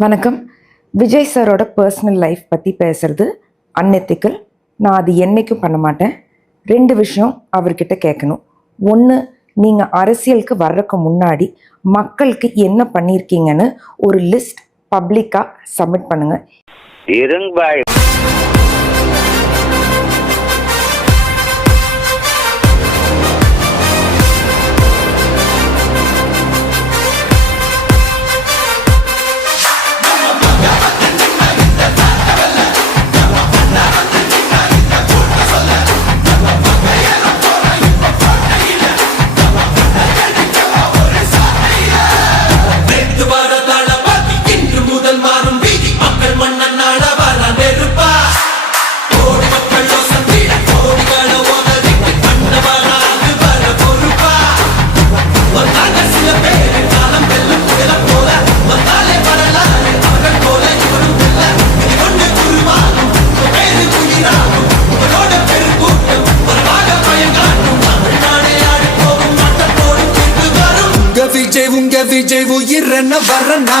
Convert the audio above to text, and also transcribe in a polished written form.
வணக்கம். விஜய் சாரோட personal life பற்றி பேசுறது அன்எத்திக்கல். நான் அது என்றைக்கும் பண்ண மாட்டேன். 2 விஷயம் அவர்கிட்ட கேட்கணும். ஒன்று, நீங்கள் அரசியலுக்கு வர்றதுக்கு முன்னாடி மக்களுக்கு என்ன பண்ணியிருக்கீங்கன்னு ஒரு லிஸ்ட் பப்ளிக்காக சப்மிட் பண்ணுங்கள். உங்க விஜய் உயிரன வரனா